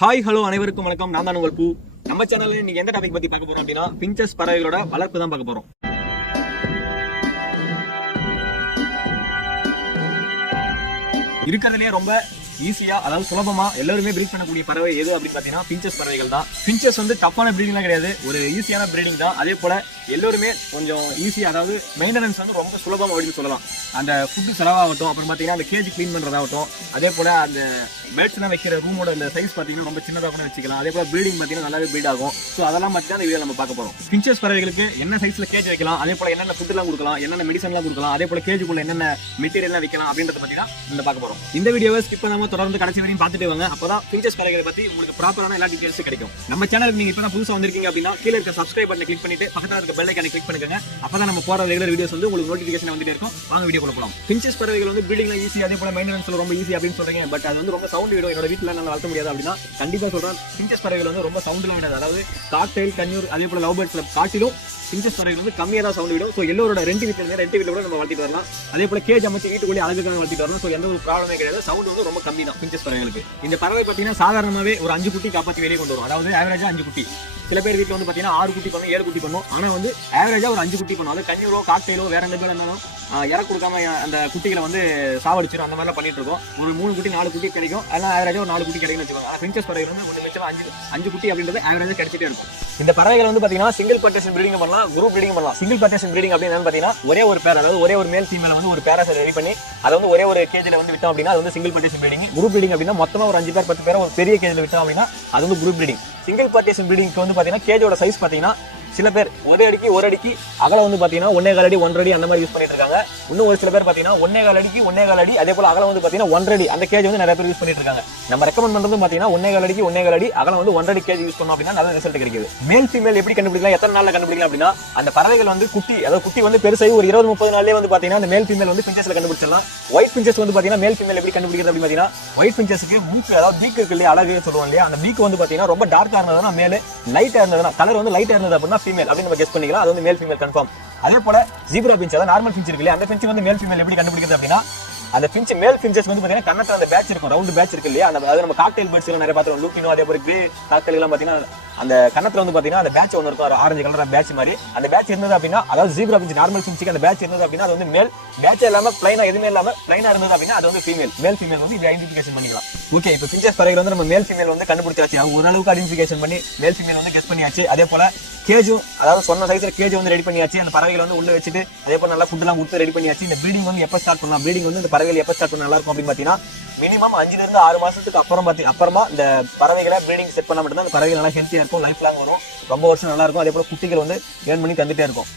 Hi hello அனைவருக்கும் வணக்கம். நான் தான் உங்கள் பூ. நம்ம சேனல்ல நீங்க எந்த டாபிக் பத்தி பார்க்க போறோம் அப்படின்னா பிஞ்சஸ் பறவைகளோட வளர்ப்பு தான் பார்க்க போறோம். இருக்கிறதுலே ரொம்ப ஈஸியாக அதாவது சுலபமாக எல்லாருமே பிரீட் பண்ணக்கூடிய பறவை எது அப்படின்னு பார்த்தீங்கன்னா பிஞ்சஸ் பறவைகள் தான். பிஞ்சஸ் வந்து டஃப்பான பிரீடிங்லாம் கிடையாது. ஒரு ஈஸியான பிரீடிங் தான். அதே போல் எல்லோருமே கொஞ்சம் ஈஸியாக அதாவது மெயின்டெனன்ஸ் வந்து ரொம்ப சுலபம் அப்படின்னு சொல்லலாம். அந்த ஃபுட்டு செலவாகட்டும் அப்புறம் பார்த்தீங்கன்னா அந்த கேஜ் க்ளீன் பண்ணுறதாகட்டும் அதே போல் அந்த பேட்ஸ்லாம் வைக்கிற ரூமோட அந்த சைஸ் பார்த்தீங்கன்னா ரொம்ப சின்னதாக கூட வச்சுக்கலாம். அதே போல் ப்ரீடிங் பார்த்தீங்கன்னா நல்லாவே ப்ரீட் ஆகும். ஸோ அதெல்லாம் மட்டும் தான் வீடியோ நம்ம பார்க்க போகிறோம் பிஞ்சஸ் பறவைகளுக்கு என்ன சைஸில் கேஜ் வைக்கலாம்? அதே போல் என்னென்ன ஃபுட்டுலாம் கொடுக்கலாம்? என்னென்ன மெடிசன்லாம் கொடுக்கலாம்? அதே போல் கேஜுக்குள்ள என்னென்ன மெட்டீரியல்லாம் வைக்கலாம் அப்படின்றத பார்த்தீங்கன்னா நம்ம இந்த பார்க்க போகிறோம் இந்த வீடியோவை ஸ்கிப் தொடர்ந்து கடைசி வரையும் பார்த்துட்டு வாங்க. அப்பதான் பிஞ்சஸ் கடைகளை பத்தி உங்களுக்கு ப்ராப்பரான எல்லா டீட்டெயில்ஸும் கிடைக்கும். நம்ம சேனலுக்கு நீங்க இப்பதான் புதுசாக வந்திருக்கீங்க அப்படின்னா கீழே இருக்க சப்ஸ்கிரைப் பட்டனை கிளிக் பண்ணிட்டு பக்கத்தில் இருக்க பெல் ஐக்கானை கிளிக் பண்ணுங்க அப்பதான் நம்ம போற ரெகுலர் வீடியோஸ் வந்து உங்களுக்கு நோட்டிஃபிகேஷன் வந்துட்டே இருக்கும். வாங்க வீடியோ போகலாம் பிஞ்சஸ் பறவைகள் வந்து பில்டிங்ல ஈஸி அதே போல மெயின்டெனன்ஸ் ரொம்ப ஈஸி அப்படின்னு சொல்றீங்க. பட் அது வந்து ரொம்ப சவுண்ட் வீடும். என்னோட வீட்டில் என்னால வளர்த்த முடியாது அப்படின்னா கண்டிப்பா சொல்றேன். பிஞ்சஸ் பறவைகள் வந்து ரொம்ப சவுண்டில் விடாது. அதாவது காக்டெயில் கண்ணூர் அதே போல லவ் பேர்ட்ஸ்ல காட்டிலும் பிஞ்சஸ் பறவைகள் வந்து கம்மியாக தான் சவுண்ட் விடும். ஸோ எல்லோரோட ரெண்டு வீட்டில் ரெண்டு வீட்டில் கூட நம்ம வளர்த்திட்டு வரலாம். அதே போல கேஜ் அமைச்சு வீட்டுக்குள்ளே அழகுக்காக வளர்த்திட்டு வரலாம். ஸோ எந்த ஒரு ப்ராப்ளமே கிடையாது. சவுண்ட் வந்து ரொம்ப கம்மி தான் பிஞ்சஸ் பறவைகளுக்கு இந்த பறவை பார்த்தீங்கன்னா சாதாரணமாகவே ஒரு அஞ்சு குட்டி காப்பாற்றி வெளியே கொண்டு வரும். அதாவது ஆவரேஜாக அஞ்சு குட்டி. சில பேர் வீட்டில் வந்து பார்த்தீங்கன்னா ஆறு குட்டி பண்ணும் ஏழு குட்டி பண்ணும். ஆனால் வந்து ஆவரேஜாக ஒரு அஞ்சு குட்டி பண்ணும். அது கண்ணீரோ காக்டெயிலோ வேற எந்த பேர் இருந்தாலும் இற கொடுக்காம அந்த குட்டிகளை வந்து சாவடிச்சிடும் அந்த மாதிரிலாம் பண்ணிட்டு இருக்கோம். ஒரு மூணு குட்டி நாலு குட்டி கிடைக்கும். அதெல்லாம் ஆவரேஜாக ஒரு நாலு குட்டி கிடைக்கும்னு வச்சுக்கோங்க. ஆனால் பிஞ்சஸ் பறவைகள் வந்து ஒன்று மிச்சம் அஞ்சு அஞ்சு குட்டி அப்படின்றது ஆவரேஜாக கிடைச்சிட்டே இருக்கும். இந்த பறவைகள் வந்து பார்த்தீங்கன்னா சிங்கிள் பர்டேஷன் ப்ரீடிங் பண்ணலாம் குரூப் ப்ரீடிங் பண்ணலாம். சிங்கிள் பர்டேஷன் ப்ரீடிங் அப்படின்னு பார்த்தீங்கன்னா ஒரே ஒரு பேர் அதாவது ஒரே ஒரு மேல் ஃபீமேல் வந்து ஒரு பேரை ரெடி பண்ணி அதை வந்து ஒரே ஒரு கேஜில் வந்து விட்டோம் அப்படின்னா அது வந்து single partition breeding group breeding அப்படின்னா மொத்தமாக ஒரு அஞ்சு பேர் பத்து பேர் ஒரு பெரிய கேஜில் விட்டோம் அப்படின்னா அது வந்து குரூப் ப்ரீடிங் சிங்கிள் பார்ட்டிஷன் ப்ரீடிங்க்கு வந்து பார்த்தீங்கன்னா கேஜோட சைஸ் பார்த்தீங்கன்னா சில பேர் ஒரு அடிக்கு ஒரு அடிக்கு அகலம் வந்து பார்த்தீங்கன்னா ஒன்னே கால் அடி ஒன்றரை அடி அந்த மாதிரி யூஸ் பண்ணிட்டு இருக்காங்க. இன்னும் ஒரு சில பேர் பார்த்தீங்கன்னா ஒன்னே கால் அடிக்கு ஒன்னே கால் அடி அதே போல் அகலம் வந்து பார்த்தீங்கன்னா ஒன்றரை அடி அந்த கேஜ் வந்து நிறைய பேர் யூஸ் பண்ணிட்டு இருக்காங்க. நம்ம ரெக்கமெண்ட் பண்ணுறது பார்த்தீங்கன்னா ஒன்னே கால் அடிக்கு ஒன்னே கால் அடி அகலம் வந்து ஒன்றரை கேஜ் யூஸ் பண்ணோம் அப்படின்னா நல்ல ரிசல்ட் கிடைக்குது. மேல் ஃபீமேல் எப்படி கண்டுபிடிக்கலாம்? எத்தனை நாளில் கண்டுபிடிக்கலாம் அப்படின்னா அந்த பறவைகள் வந்து குட்டி அதாவது குட்டி வந்து பெருசாகி ஒரு இருபது முப்பது நாளே வந்து பார்த்தீங்கன்னா அந்த மேல் ஃபீமேல் வந்து பிஞ்சஸில் கண்டுபிடிச்சிடலாம். ஒயிட் பிஞ்சஸ் வந்து பார்த்தீங்கன்னா மேல் ஃபீமேல் எப்படி கண்டுபிடிக்கிறது அப்படின்னு பார்த்தீங்கன்னா ஒயிட் பிஞ்சஸ்க்கு மூக்கு அதாவது பீக்கு இருக்கு இல்லையா அழகு சொல்லுவோம் இல்லையா அந்த பீக் வந்து பார்த்தீங்கன்னா ரொம்ப டார்க்காக இருந்ததுன்னா மேல் லைட்டாக இருந்ததுன்னா கலர் வந்து லைட்டாக இருந்தது அப்படின்னா ஃபீமேல் அப்படின்னு நம்ம கெஸ் பண்ணிக்கலாம். அது வந்து மேல் ஃபீமேல் கன்ஃபார்ம் அதே போல ஜீப்ரா பிஞ்ச் அதாவது நார்மல் பிஞ்ச் இருக்கு இல்லையா அந்த பிஞ்ச் வந்து மேல் ஃபீமேல் எப்படி கண்டுபிடிக்கிறது அப்படின்னா அந்த பிஞ்ச் மேல் பிஞ்சஸ் வந்து பார்த்தீங்கன்னா கண்ணத்தில் அந்த பேட்ச் இருக்கும் ரவுண்ட் பேட்ச் இருக்கு இல்லையா அந்த அதாவது நம்ம காக்டெயில் பேட்ச் நிறைய பார்த்துருவோம் லூக்கினோ அதே மாதிரி கிரே காக்டெயில் எல்லாம் பார்த்தீங்கன்னா அந்த கண்ணத்துல வந்து பார்த்தீங்கன்னா அந்த பேட்ச் ஒன்று இருக்கும். ஆரஞ்சு கலர் பேட்ச் மாதிரி. அந்த பேட்ச் இருந்தது அப்படின்னா அதாவது ஜீப்ரா பிஞ்சு நார்மல் பிஞ்சுக்கு அந்த பேட்ச் இருந்தது அப்படின்னா அது வந்து மேல் பேட்ச் இல்லாம பிளைனா எதுவுமே இல்லாம பிளைனா இருந்தது அப்படின்னா அது வந்து ஃபீமேல் மேல் ஃபீமேல் வந்து இது ஐடென்டிஃபிகேஷன் பண்ணிக்கலாம். ஓகே இப்போ பிஞ்சஸ் பறவைகள் வந்து நம்ம மேல் ஃபீமேல் வந்து கண்டுபிடிச்சாச்சு. அவங்க ஓரளவுக்கு ஐடென்டிஃபிகேஷன் பண்ணி மேல் ஃபீமேல் வந்து கெஸ் பண்ணியாச்சு. அதே போல கேஜும் அதாவது சொன்ன சைஸ்ல கேஜ் வந்து ரெடி பண்ணியாச்சு. அந்த பறவைகள் வந்து உள்ள வச்சுட்டு அதே போல நல்லா ஃபுட்லாம் கொடுத்து ரெடி பண்ணியாச்சு. இந்த ப்ரீடிங் வந்து எப்போ ஸ்டார்ட் பண்ணலாம்? ப்ரீடிங் வந்து இந்த பறவைகள் எப்போ ஸ்டார்ட் பண்ண நல்லா இருக்கும் அப்படின்னு பார்த்தீங்கன்னா மினிமம் அஞ்சுல இருந்து ஆறு மாசத்துக்கு அப்புறம் பார்த்தி அப்புறமா இந்த பறவைகளை ப்ரீடிங் செட் பண்ண மட்டும்தான் அந்த பறவைகள் நல்லா ஹெல்த்தியா இருக்கும் லைஃப் லாங் வரும். ரொம்ப வருஷம் நல்லா இருக்கும். அதே போல குட்டிகள் வந்து ஏர்ன் பண்ணி தந்துட்டே இருக்கும்.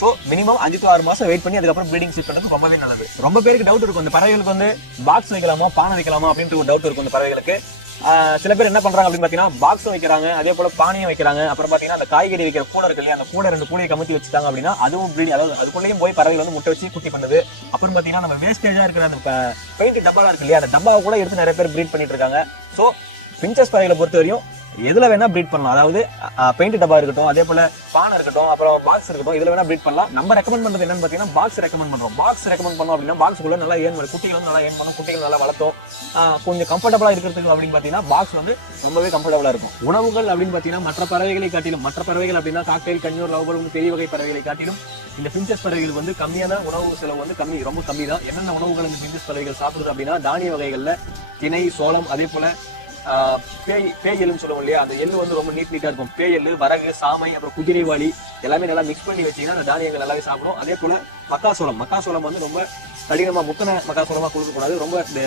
ஸோ மினிமம் அஞ்சு டு ஆறு மாசம் வெயிட் பண்ணி அதுக்கப்புறம் ப்ரீடிங் செட் பண்ணுறது ரொம்பவே நல்லது. ரொம்ப பேருக்கு டவுட் இருக்கும். இந்த பறவைகளுக்கு வந்து பாக்ஸ் வைக்கலாமா பானை வைக்கலாமா அப்படின்ற ஒரு டவுட் இருக்கும் இந்த பறவைகளுக்கு. சில பேர் என்ன பண்றாங்க அப்படின்னு பாத்தீங்கன்னா பாக்ஸ் வைக்கிறாங்க அதே போல பானையும் வைக்கிறாங்க. அப்புறம் பாத்தீங்கன்னா அந்த காய்கறி வைக்கிற கூடை இருக்கு இல்லையா அந்த கூடை ரெண்டு கூடையை கமுத்தி வச்சுட்டாங்க அப்படின்னா அதுவும் ப்ரீடிங் அதாவது அதுக்குள்ளேயும் போய் பறவைகள் வந்து முட்டை வச்சு குட்டி பண்ணுது. அப்புறம் பாத்தீங்கன்னா நம்ம வேஸ்டேஜா இருக்கிற அந்த பெயிண்ட் டப்பாலாம் இருக்கு இல்லையா அந்த டப்பாவை கூட எடுத்து நிறைய பேர் ப்ரீட் பண்ணிட்டு இருக்காங்க. ஸோ பிஞ்சஸ் பறவைகளை பொறுத்த வரையும் எதில் வேணா ப்ரீட் பண்ணலாம். அதாவது பெயிண்ட் டப்பா இருக்கட்டும் அதே போல் பானை இருக்கட்டும் அப்புறம் பாக்ஸ் இருக்கட்டும் இதில் வேணா ப்ரீட் பண்ணலாம். நம்ம ரெக்கமெண்ட் பண்ணுறது என்னன்னு பார்த்தீங்கன்னா பாக்ஸ் ரெக்கமெண்ட் பண்ணுறோம் பாக்ஸ் ரெக்கமெண்ட் பண்ணோம் அப்படின்னா பாக்ஸ்க்குள்ள நல்லா ஏன் பண்ணும் குட்டிகளும் நல்லா ஏன் பண்ணும் குட்டிகள் நல்லா வளர்த்தோம். கொஞ்சம் கம்ஃபர்டபுளாக இருக்கிறதுக்கு அப்படின்னு பார்த்தீங்கன்னா பாக்ஸ் வந்து ரொம்பவே கம்ஃபர்டபுளாக இருக்கும். உணவுகள் அப்படின்னு பார்த்தீங்கன்னா மற்ற பறவைகளை காட்டிலும் மற்ற பறவைகள் அப்படின்னா காக்கை கண்ணூர் லவ்பர் வந்து பெரிய வகை பறவைகளை காட்டிலும் இந்த பிஞ்சஸ் பறவைகள் வந்து கம்மியான உணவு செலவு வந்து கம்மி ரொம்ப கம்மி தான் என்னென்ன உணவுகள் இந்த பிஞ்சஸ் பறவைகள் சாப்பிடுது அப்படின்னா தானிய வகைகளில் திணை சோளம் அதே போல் பேய் பேய் சொல்லுவோம் இல்லையா? அந்த எள்ளு வந்து ரொம்ப நீட் நீட்டா இருக்கும். பேய் எள்ளு வரகு சாமை அப்புறம் குதிரைவாளி எல்லாமே நல்லா மிக்ஸ் பண்ணி வச்சீங்கன்னா அந்த தானியங்கள் நல்லாவே சாப்பிடும். அதே போல மக்காசோளம். மக்காசோளம் வந்து ரொம்ப கடினமா முத்தன மக்காசோளமா கொடுக்கக்கூடாது. ரொம்ப இந்த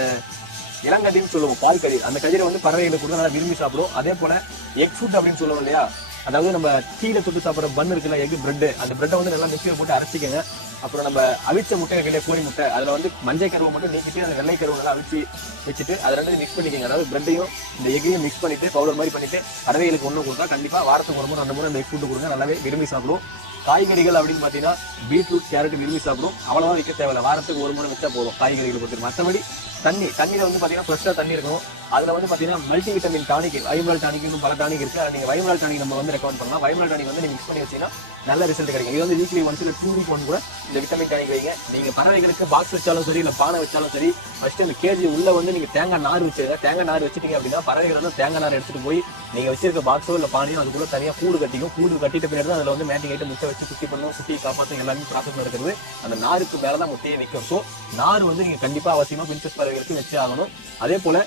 இளங்கடின்னு சொல்லுவோம். பால் கதிர் அந்த கதிரை வந்து பறவைகளை கொடுத்து நல்லா விரும்பி சாப்பிடும். அதே போல எக் ஃபுட் அப்படின்னு சொல்லுவோம் இல்லையா? அதாவது நம்ம டீல தொட்டு சாப்பிட்ற பன் இருக்குல்ல எக் பிரெட் அந்த பிரெட்டை வந்து நல்லா மிக்சியில் போட்டு அரைச்சிக்கங்க. அப்புறம் நம்ம அவிச்ச முட்டை கிட்ட கோழி முட்டை அதில் வந்து மஞ்சள் கருவை மட்டும் நீக்கிட்டு அந்த வெள்ளை கருவை நல்லா அவிச்சு வச்சுட்டு அதை ரெண்டு மிக்ஸ் பண்ணிக்கங்க. அதாவது பிரெட்டையும் இந்த எக்கையும் மிக்ஸ் பண்ணிட்டு பவுடர் மாதிரி பண்ணிட்டு பறவைகளுக்கு ஒன்று கொடுத்தா கண்டிப்பாக வாரத்துக்கு ஒரு முறை ரெண்டு முறை அந்த எக் ஃபுட்டு கொடுங்க. நல்லாவே விரும்பி சாப்பிடும். காய்கறிகள் அப்படின்னு பார்த்தீங்கன்னா பீட்ரூட் கேரட் விரும்பி சாப்பிடும். அவ்வளோவா வைக்க தேவையில்ல. வாரத்துக்கு ஒரு முறை வச்சா போதும் காய்கறிகளை பொறுத்து மற்றபடி தண்ணி தண்ணியில் வந்து பார்த்தீங்கன்னா ஃப்ரெஷ்ஷாக தண்ணி இருக்கணும். அதில் வந்து பார்த்தீங்கன்னா மல்டி விட்டமின் டானிக் வைமலால் டானிக்னு பல டானிக் இருக்குது அதை நீங்கள் வைமலால் டானிக் நம்ம வந்து ரெக்கமெண்ட் பண்ணலாம். வைமலால் டானிக் வந்து நீங்கள் மிக்ஸ் பண்ணி வச்சீங்கன்னா நல்ல ரிசல்ட் கிடைக்கும். இது வந்து வீக்லி ஒன்ஸ் இல்லை டூ வீக் ஒன் கூட இந்த விட்டமின் டானிக் வைங்க. நீங்கள் பறவைகளுக்கு பாக்ஸ் வச்சாலும் சரி இல்லை பானை வச்சாலும் சரி ஃபஸ்ட்டு அந்த கேஜி உள்ளே வந்து நீங்கள் தேங்காய் நார் வச்சிருங்க. தேங்காய் நார் வச்சிட்டீங்க அப்படின்னா பறவைகள் வந்து தேங்காய் நார் எடுத்துகிட்டு போய் நீங்கள் வச்சிருக்க பாக்ஸோ இல்லை பானையோ அதுக்குள்ளே தனியாக கூடு கட்டிக்கும். கூடு கட்டிட்ட பின்னாடி தான் அதில் வந்து மேட்டிங் ஆகிட்டு முட்டை வச்சு சுற்றி பண்ணும் சுற்றி காப்பாற்றும் எல்லாமே ப்ராசஸ் நடக்கிறது. அந்த நாருக்கு மேலே தான் முட்டையை வைக்கும். ஸோ நார் வந்து நீங்கள் கண்டிப்பாக அவசியமாக பின்சஸ் பறவைகளுக்கு வச்சு ஆகணும். அதே போல்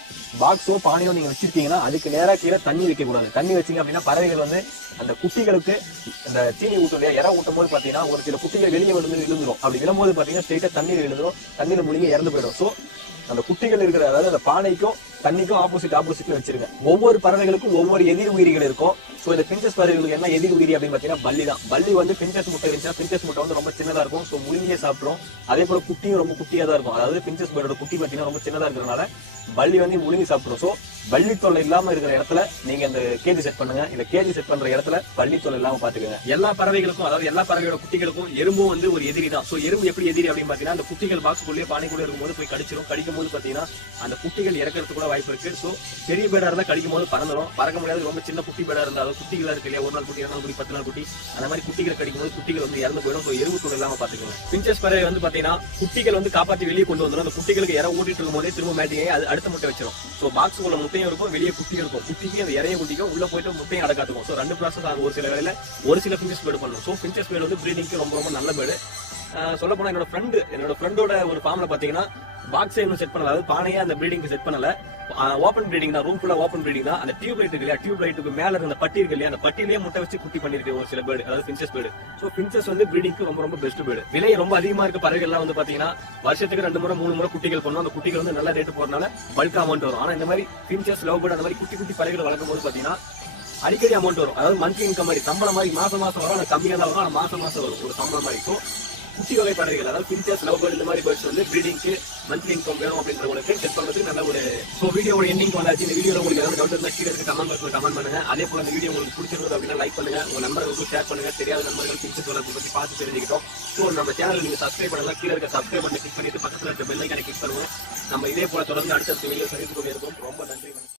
பாக்ஸோ பானையோ நீங்க வச்சிருக்கீங்கன்னா அதுக்கு நேராக கீழே தண்ணி வைக்க கூடாது தண்ணி வச்சீங்க அப்படின்னா பறவைகள் வந்து அந்த குட்டிகளுக்கு அந்த தீனி ஊட்டும் இல்லையா இற ஊட்டும் போது பாத்தீங்கன்னா ஒரு சில குட்டிகள் வெளியே விழுந்து விழுந்துரும். அப்படி விழும்போது பாத்தீங்கன்னா ஸ்ட்ரெயிட்டா தண்ணீர் விழுந்துரும். தண்ணியில முழுங்கி இறந்து போயிடும். ஸோ அந்த குட்டிகள் இருக்கிற அதாவது அந்த பானைக்கும் தண்ணிக்கும் ஆப்போசிட் ஆப்போசிட்ல வச்சிருங்க. ஒவ்வொரு பறவைகளுக்கும் ஒவ்வொரு எதிர் உயிரிகள் இருக்கும். ஸோ இந்த பிஞ்சஸ் பறவைகளுக்கு என்ன? எதிர் உயிரி அப்படின்னு பார்த்தீங்கன்னா பள்ளி தான். பள்ளி வந்து பிஞ்சஸ் முட்டை இருந்துச்சுன்னா பிஞ்சஸ் முட்டை வந்து ரொம்ப சின்னதா இருக்கும். ஸோ முழுங்கியே சாப்பிடும் அதே போல குட்டியும் ரொம்ப குட்டியா தான் இருக்கும். அதாவது பிஞ்சஸ் பேர்டோட குட்டி பார்த்தீங்கன்னா ரொம்ப சின்னதாக இருக்கிறதுனால பள்ளி வந்து முழுங்கி சாப்பிடும் ஸோ பள்ளி தொல்லை இல்லாமல் இருக்கிற இடத்துல நீங்க இந்த கேஜி செட் பண்ணுங்க. இந்த கேஜி செட் பண்ற இடத்துல பள்ளி தொல்லை இல்லாமல் பாத்துக்கோங்க. எல்லா பறவைகளுக்கும் அதாவது எல்லா பறவையோட குட்டிகளுக்கும் எறும்பும் வந்து ஒரு எதிரி தான். ஸோ எறும்பு எப்படி எதிரி அப்படின்னு பாத்தீங்கன்னா அந்த குட்டிகள் பாக்ஸ் பாக்ஸ்க்குள்ளேயே பானைக்குள்ளே இருக்கும்போது போய் கடிச்சிடும் கடிக்கும் போது பாத்தீங்கன்னா அந்த குட்டிகள் இறக்கிறதுக்கு கூட வாய்ப்பு இருக்கு. ஸோ பெரிய பேடா இருந்தால் கடிக்கும் போது பறந்துடும் பறக்க முடியாது ரொம்ப சின்ன குட்டி பேடா இருந்தாலும் குட்டிகளா இருக்கு இல்லையா? ஒரு நாள் குட்டி இரண்டு நாள் குட்டி பத்து நாள் குட்டி அந்த மாதிரி குட்டிகள் கிடைக்கும் போது குட்டிகள் வந்து இறந்து போயிடும். ஸோ எருவு தூள் இல்லாம பாத்துக்கணும் பிஞ்சஸ் பறவை வந்து பாத்தீங்கன்னா குட்டிகள் வந்து காப்பாற்றி வெளியே கொண்டு வந்துடும் அந்த குட்டிகளுக்கு இற ஓட்டிட்டு இருக்கும் போதே திரும்ப மேட்டிங் அது அடுத்த முட்டை வச்சிடும் ஸோ பாக்ஸ் உள்ள முட்டையும் இருக்கும் வெளியே குட்டியும் இருக்கும். குட்டிக்கு அந்த இறைய குட்டிக்கும் உள்ள போயிட்டு முட்டையும் அடக்காத்துக்கும் ஸோ ரெண்டு ப்ராசஸ் ஆகும். ஒரு சில வேலையில ஒரு சில பிஞ்சஸ் பேடு பண்ணும். ஸோ பிஞ்சஸ் பேடு வந்து ப்ரீடிங்க்கு ரொம்ப ரொம்ப நல்ல பேடு சொல்ல போனா என்னோட ஃப்ரெண்டு என்னோட ஃப்ரெண்டோட ஒரு ஃபார்ம்ல பாத்தீங்கன்னா பாக்ஸ் இன்னும் செட் பண்ணல. அதாவது பானையே அந்த ப்ரீடிங்க்கு செட் பண்ணல. ஓப்பன் ப்ரீடிங் தான் ரூம் ஃபுல்லா ஓப்பன் பில்டிங் தான். அந்த டியூப் லைட் இருக்கு இல்லையா டியூப் லைட்டுக்கு மேல இருந்த அந்த பட்டி இருக்கு இல்லையா அந்த பட்டிலேயே முட்டை வச்சு குட்டி பண்ணிருக்கு ஒரு சில பேர்டு அதாவது பின்சஸ் பேர்டு ஸோ பின்சஸ் வந்து ப்ரீடிங்க்கு ரொம்ப ரொம்ப பெஸ்ட் பேர்டு விலை ரொம்ப அதிகமா இருக்க பறவைகள்லாம் வந்து பாத்தீங்கன்னா வருஷத்துக்கு ரெண்டு முறை மூணு முறை குட்டிகள் பண்ணும். அந்த குட்டிகள் வந்து நல்ல ரேட்டு போறதுனால பல்க் அமௌண்ட் வரும். ஆனா இந்த மாதிரி பின்சஸ் லவ் பேர்டு அந்த மாதிரி குட்டி குட்டி பறவைகள் வளர்க்கும் போது பாத்தீங்கன்னா அடிக்கடி அமௌண்ட் வரும். அதாவது மந்த்லி இன்கம் மாதிரி சம்பளம் மாதிரி மாசம் மாசம் வரும். ஆனா கம்மியா தான் வரும். ஆனா மாசம் மாசம் வரும். ஒரு சம்பளம் மாதிரி. ஸோ குட்டி வகை பறவைகள் அதாவது பின்சஸ் லவ் பேர்ட் இந்த மாதிரி பேர்ட்ஸ் வந்து ப்ரீடிங்க்கு மந்த்லி இன்கம் வேணும் அப்படின்றவங்களுக்கு செக் பண்ணுறதுக்கு நல்ல ஒரு ஸோ வீடியோட எண்டிங் வந்தாச்சு. இந்த வீடியோ உங்களுக்கு ஏதாவது டவுட் இருந்தால் கீழே கமெண்ட் பாக்ஸ்ல கமெண்ட் பண்ணுங்க. அதே போல இந்த வீடியோ உங்களுக்கு பிடிச்சிருந்தது அப்படின்னா லைக் பண்ணுங்க. உங்க நம்பர்களுக்கு ஷேர் பண்ணுங்க. தெரியாத நம்பர்கள் பிக்சர்ஸ் வளர்ப்பு பற்றி பார்த்து தெரிஞ்சுக்கிட்டோம். ஸோ நம்ம சேனல் நீங்க சப்ஸ்கிரைப் பண்ணலாம் கீழே இருக்க சப்ஸ்கிரைப் பண்ணி கிளிக் பண்ணிட்டு பக்கத்தில் இருக்க பெல்லைக்கான கிளிக் பண்ணுவோம் நம்ம இதே போல தொடர்ந்து அடுத்த வீடியோ சந்தித்து கொண்டிருக்கோம் ரொம்ப நன்றி.